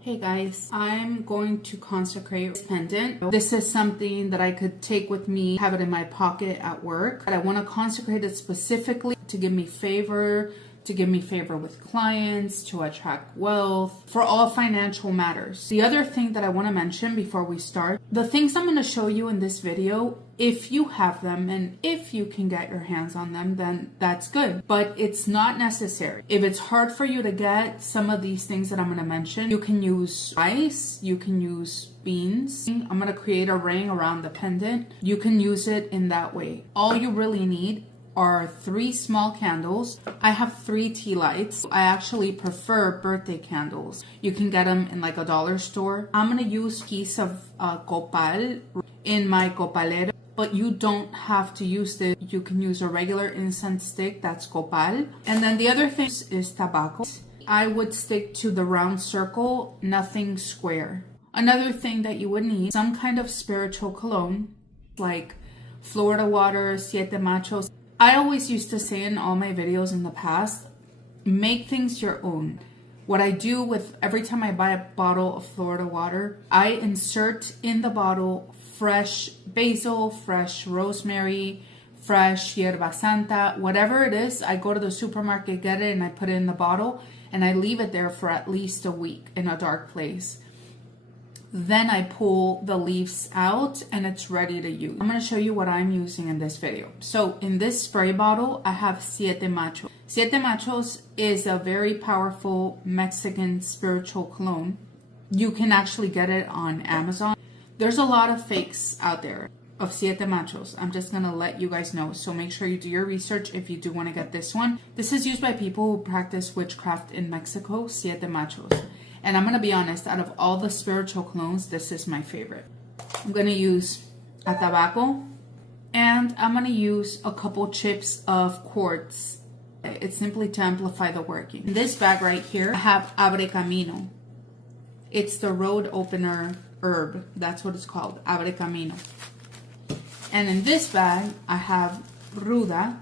Hey guys, I'm going to consecrate this pendant. This is something that I could take with me, have it in my pocket at work. But I want to consecrate it specifically to give me favor, with clients, to attract wealth, for all financial matters. The other thing that I want to mention before we start, the things I'm going to show you in this video, if you have them and if you can get your hands on them, then that's good. But it's not necessary. If it's hard for you to get some of these things that I'm going to mention, you can use rice, you can use beans. I'm going to create a ring around the pendant. You can use it in that way. All you really need are 3 small candles. I have 3 tea lights. I actually prefer birthday candles. You can get them in like a dollar store. I'm gonna use a piece of copal in my copalero, but you don't have to use this. You can use a regular incense stick, that's copal. And then the other thing is tobacco. I would stick to the round circle, nothing square. Another thing that you would need, some kind of spiritual cologne, like Florida water, siete machos. I always used to say in all my videos in the past, make things your own. What I do with every time I buy a bottle of Florida water, I insert in the bottle fresh basil, fresh rosemary, fresh hierba santa, whatever it is. I go to the supermarket, get it, and I put it in the bottle, and I leave it there for at least a week in a dark place. Then I pull the leaves out and it's ready to use. I'm going to show you what I'm using in this video. So in this spray bottle, I have Siete Machos. Siete Machos is a very powerful Mexican spiritual cologne. You can actually get it on Amazon. There's a lot of fakes out there of Siete Machos. I'm just going to let you guys know. So make sure you do your research if you do want to get this one. This is used by people who practice witchcraft in Mexico, Siete Machos. And I'm going to be honest, out of all the spiritual clones, this is my favorite. I'm going to use a tobacco and I'm going to use a couple chips of quartz. It's simply to amplify the working. In this bag right here, I have Abre Camino. It's the road opener herb. That's what it's called, Abre Camino. And in this bag, I have Ruda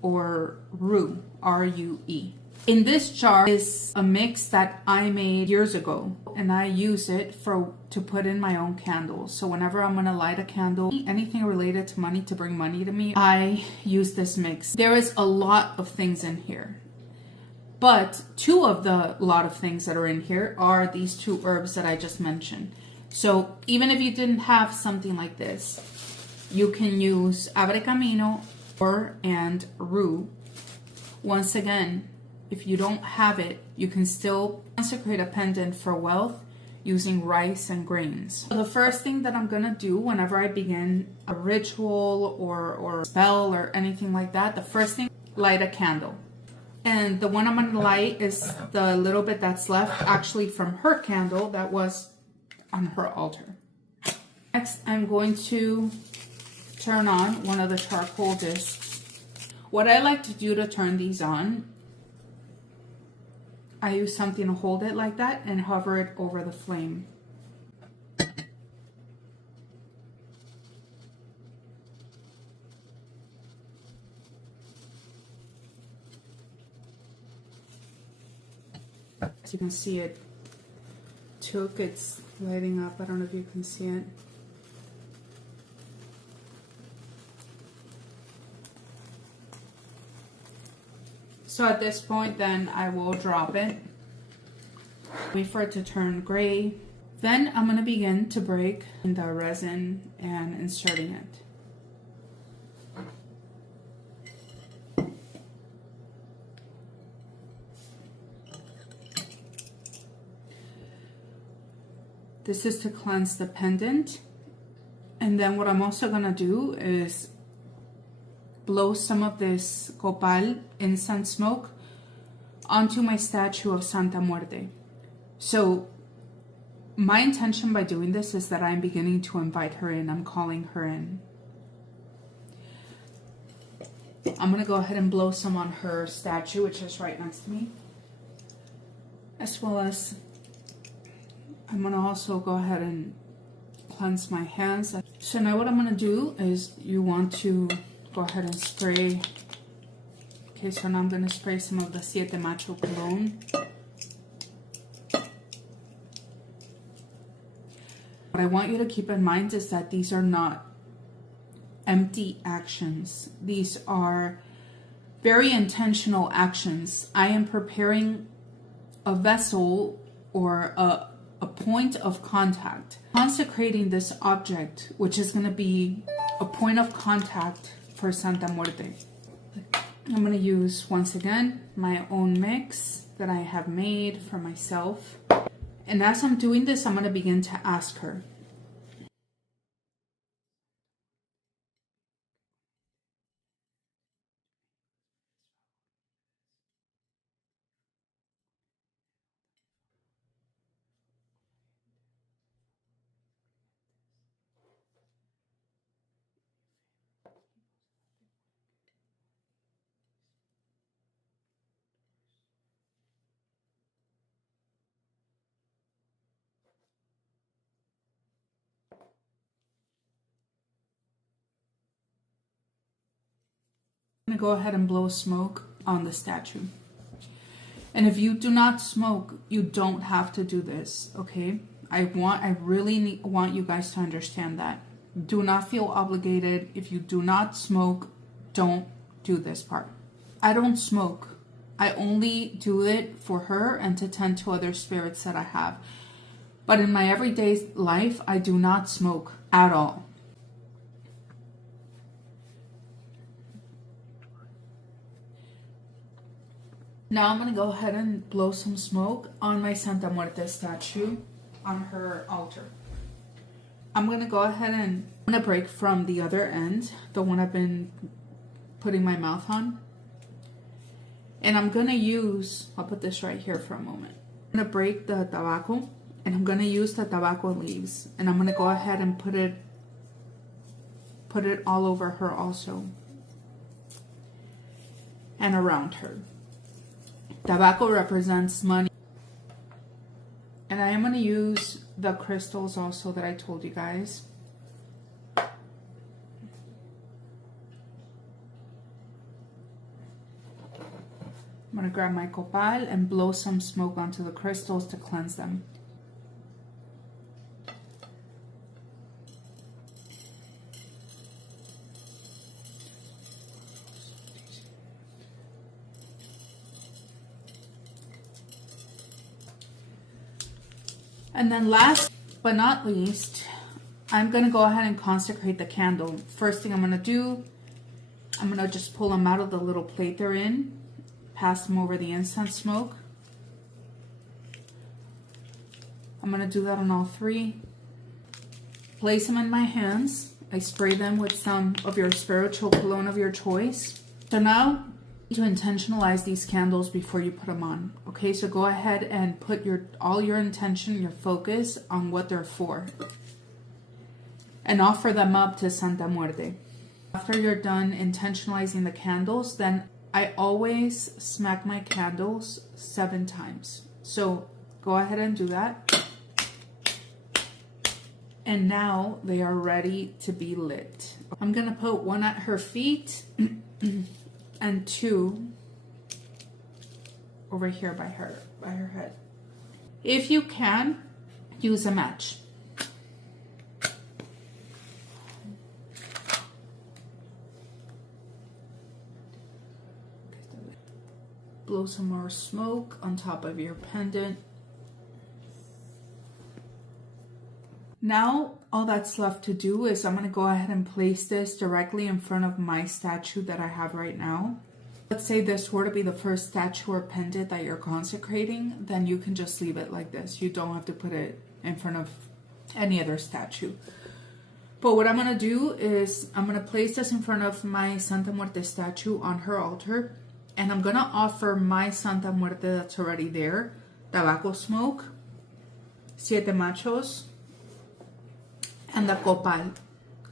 or Rue, R-U-E. In this jar is a mix that I made years ago, and I use it to put in my own candles. So whenever I'm gonna light a candle, anything related to money, to bring money to me, I use this mix. There is a lot of things in here, but 2 of the lot of things that are in here are these 2 herbs that I just mentioned. So even if you didn't have something like this, you can use Abre Camino and Rue. Once again, if you don't have it, you can still consecrate a pendant for wealth using rice and grains. So the first thing that I'm gonna do whenever I begin a ritual or a spell or anything like that, the first thing, light a candle. And the one I'm gonna light is the little bit that's left actually from her candle that was on her altar. Next, I'm going to turn on one of the charcoal discs. What I like to do to turn these on, I use something to hold it like that and hover it over the flame. As you can see, it's lighting up. I don't know if you can see it. So at this point, then I will drop it. Wait for it to turn gray. Then I'm going to begin to break the resin and inserting it. This is to cleanse the pendant. And then what I'm also going to do is blow some of this copal incense smoke onto my statue of Santa Muerte. So my intention by doing this is that I'm beginning to invite her in. I'm calling her in. I'm going to go ahead and blow some on her statue, which is right next to me. As well as I'm going to also go ahead and cleanse my hands. So now what I'm going to do is you want to go ahead and spray. Okay, so now I'm going to spray some of the Siete Macho cologne. What I want you to keep in mind is that these are not empty actions. These are very intentional actions. I am preparing a vessel or a point of contact, consecrating this object, which is going to be a point of contact for Santa Muerte. I'm going to use, once again, my own mix that I have made for myself. And as I'm doing this, I'm going to begin to ask her. I'm going to go ahead and blow smoke on the statue. And if you do not smoke, you don't have to do this, okay? I really want you guys to understand that. Do not feel obligated. If you do not smoke, don't do this part. I don't smoke. I only do it for her and to tend to other spirits that I have. But in my everyday life, I do not smoke at all. Now I'm going to go ahead and blow some smoke on my Santa Muerte statue on her altar. I'm going to go ahead and I'm going to break from the other end, the one I've been putting my mouth on. And I'm going to use, I'll put this right here for a moment. I'm going to break the tobacco and I'm going to use the tobacco leaves. And I'm going to go ahead and put it all over her also. And around her. Tobacco represents money. And I am going to use the crystals also that I told you guys. I'm going to grab my copal and blow some smoke onto the crystals to cleanse them. And then last but not least, I'm going to go ahead and consecrate the candle. First thing I'm going to do, I'm going to just pull them out of the little plate they're in, pass them over the incense smoke. I'm going to do that on all three. Place them in my hands. I spray them with some of your spiritual cologne of your choice. So now, to intentionalize these candles before you put them on. Okay, so go ahead and put all your intention, your focus on what they're for. And offer them up to Santa Muerte. After you're done intentionalizing the candles, then I always smack my candles 7 times. So go ahead and do that. And now they are ready to be lit. I'm going to put one at her feet and 2 over here by her head. If you can, use a match. Blow some more smoke on top of your pendant. Now, all that's left to do is I'm going to go ahead and place this directly in front of my statue that I have right now. Let's say this were to be the first statue or pendant that you're consecrating, then you can just leave it like this. You don't have to put it in front of any other statue. But what I'm going to do is I'm going to place this in front of my Santa Muerte statue on her altar. And I'm going to offer my Santa Muerte that's already there. Tobacco smoke, 7 machos, and the copal.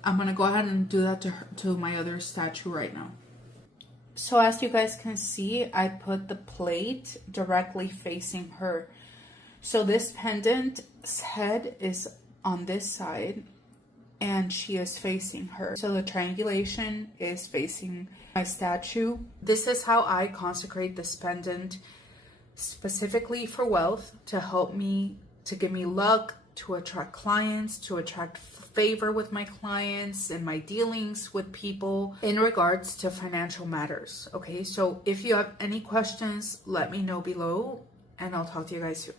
I'm going to go ahead and do that to my other statue right now. So as you guys can see, I put the plate directly facing her. So this pendant's head is on this side and she is facing her. So the triangulation is facing my statue. This is how I consecrate this pendant specifically for wealth, to help me, to give me luck, to attract clients, to attract favor with my clients and my dealings with people in regards to financial matters. Okay, so if you have any questions, let me know below, and I'll talk to you guys soon.